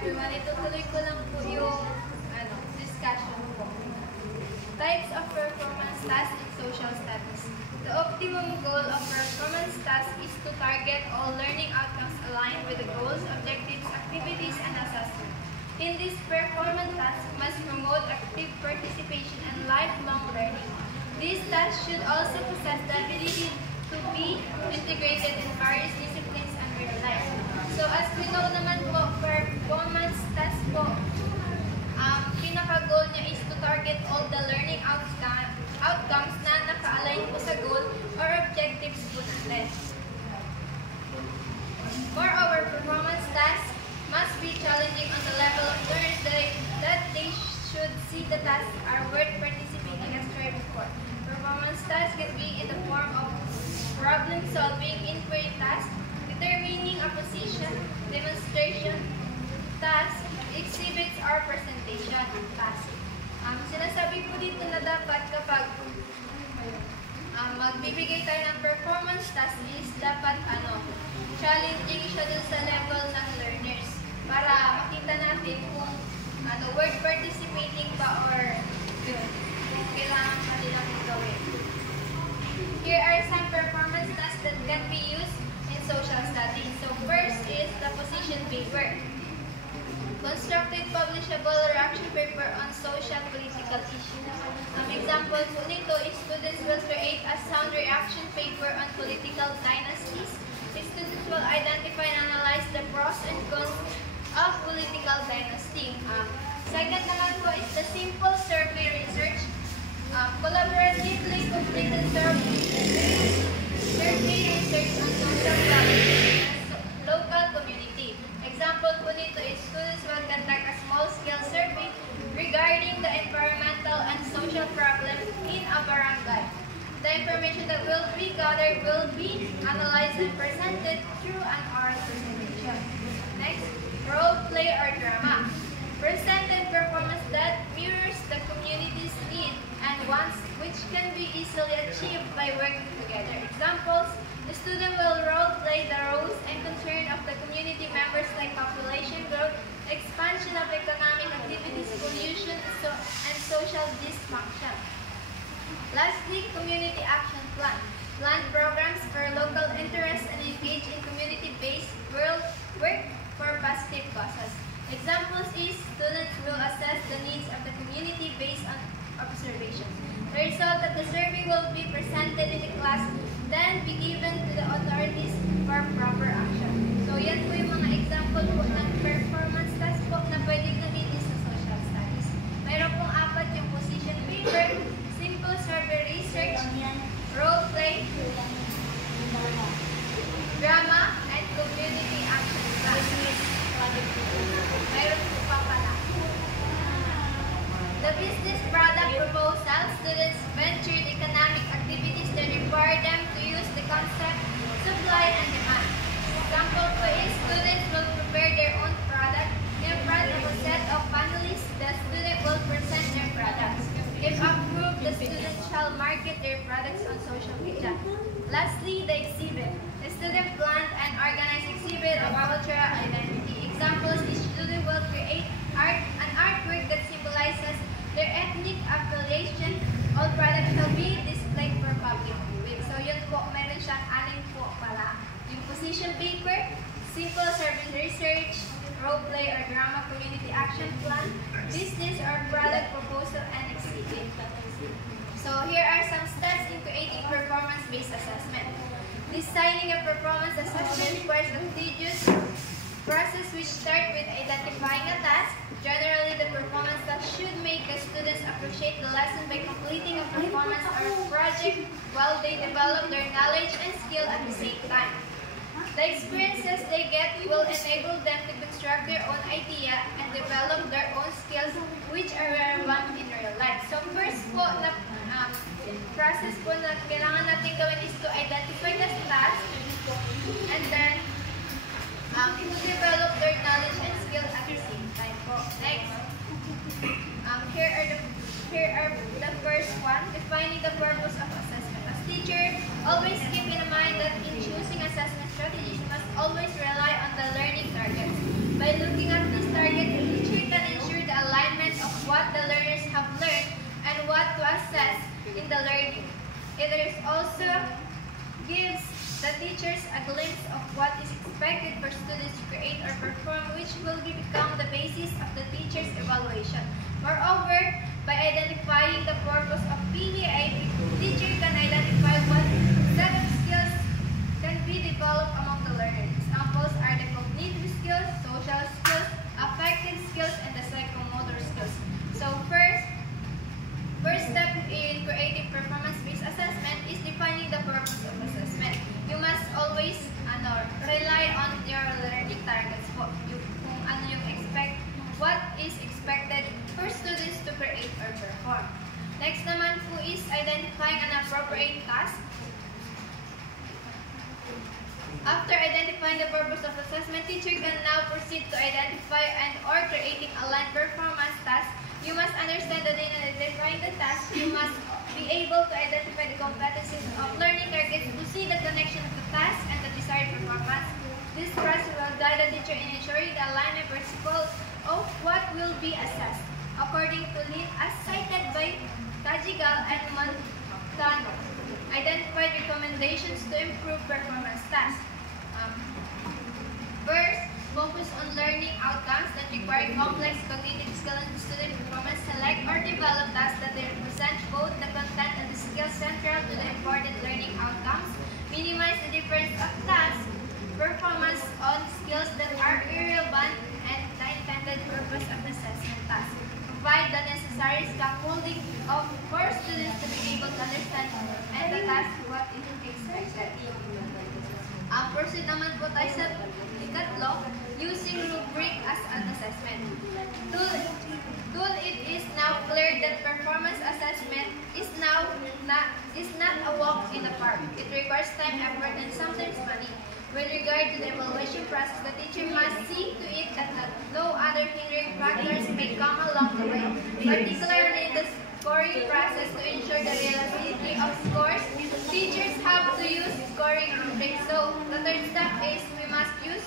everyone. Itutuloy ko lang po yung discussion po. Types of performance tasks in social studies. The optimum goal of performance tasks is to target all learning outcomes aligned with the goals, objectives, activities, and assessment. In this performance task must promote active participation and lifelong learning. These tasks should also possess the ability to be integrated in various disciplines and real life. So as we know naman po, performance task po, pinaka-goal niya is to target all the learning outcomes na naka-align po sa goal or objectives po natin. Moreover, performance tasks must be challenging on the level of learners that they should see the tasks are worth participating and striving for. Performance tasks can be in the form of problem-solving, inquiry tasks, determining a position, demonstration tasks, exhibits, or presentation tasks. Sinasabi po dito na dapat kapag magbibigay tayo ng performance task is dapat challenging siya dun sa level ng learners para makita natin kung worth participating ba or kung kailangan kanilang gawin. Here are some performance tasks that can be used in social studies. So first is the position paper. Constructed publishable reaction paper on social political issues. Example po nito is students will create a sound reaction paper on political dynasties. Students will identify and analyze the pros and cons of political dynasty. Second naman po is the simple survey research. Collaboratively completed survey research on social problems in a local community. Example po nito is students will conduct a small-scale survey regarding the environmental and social problems in a barangay. The information that will be gathered will be analyzed and presented through an oral presentation. Next, role play or drama. Presented performance that mirrors the community's need and wants, which can be easily achieved by working together. Examples: the student will role play the roles and concern of the community members like population growth, expansion of economic activities, pollution, and social dysfunction. Lastly, community action plan. Plan programs for local interests and engage in community-based work for positive causes. Examples is students will assess the needs of the community based on observations. The result of the survey will be presented in the class, then be given to the authorities for proper action. So yan po yung mga example po ng performance task po na pwede gamitin sa social studies. Mayroon pong 4 yung position paper, simple survey research, role play, drama, and community action plan. Mayroon po pa pala. The business product proposal, students ventured economic activities that require them to use the concept supply and demand. Example po is students will prepare their own product in front of a set of panelists. The student will present their products. If approved, the student shall market their products on social media. Lastly, the exhibit. The student planned and organized exhibit of cultural identity. Examples, the student will create an artwork that symbolizes their ethnic affiliation. All products shall be displayed for public viewing. So yun po, meron siyang 6 po pala. Yung position paper, simple survey research, role play or drama, community action plan, business or product proposal, and exhibit. So here are some steps in creating performance-based assessment. Designing a performance assessment requires a tedious process which starts with identifying a task. Generally, the performance task should make the students appreciate the lesson by completing a performance or project while they develop their knowledge and skill at the same time. The experiences they get will enable them to construct their own idea and develop their own skills which are relevant in real life. So first po na process po na kailangan natin gawin is to identify the task and then to develop their knowledge and skills at the same time po. Next, here are the first one, defining the purpose of assessment. As teacher, always keep in mind that in choosing assessment strategies, you must always rely on the learning targets. By looking at these targets, It is also gives the teachers a glimpse of what is expected for students to create or perform, which will become the basis of the teacher's evaluation. Moreover, by identifying the purpose of PBI, teacher can identify what set of skills can be developed among the learners. Examples are the cognitive skills, social skills, affective skills, and the psychomotor skills. So first step in creative performance-based assessment is defining the purpose of assessment. You must always rely on your learning targets po. Kung ano yung what is expected for students to create or perform. Next naman po is identifying an appropriate task. After identifying the purpose of assessment, teacher can now proceed to identify and or creating aligned performance task. You must understand that in identifying the task, you must be able to identify the competencies of learning targets to see the connection of the task and the desired performance. This process will guide the teacher in ensuring the alignment principles of what will be assessed, according to LEAD as cited by Tajigal and Montano. Identified recommendations to improve performance tasks. First, focus on learning outcomes that require complex cognitive skill and student performance. Select or develop tasks that represent both the content and the skills central to the important learning outcomes. Minimize the difference of task performance on skills that are irrelevant and the intended purpose of the assessment task. Provide the necessary scaffolding for students to be able to understand and the task what is expected. Proceed naman po tayo sa ikatlo, using rubric as an assessment. Though it is now clear that performance assessment is not a walk in the park. It requires time, effort, and sometimes money. With regard to the evaluation process, the teacher must see to it that no other hindering factors may come along the way, particularly in the scoring process to ensure the reliability of scores. Teachers have to use scoring rubrics. So the third step is we must use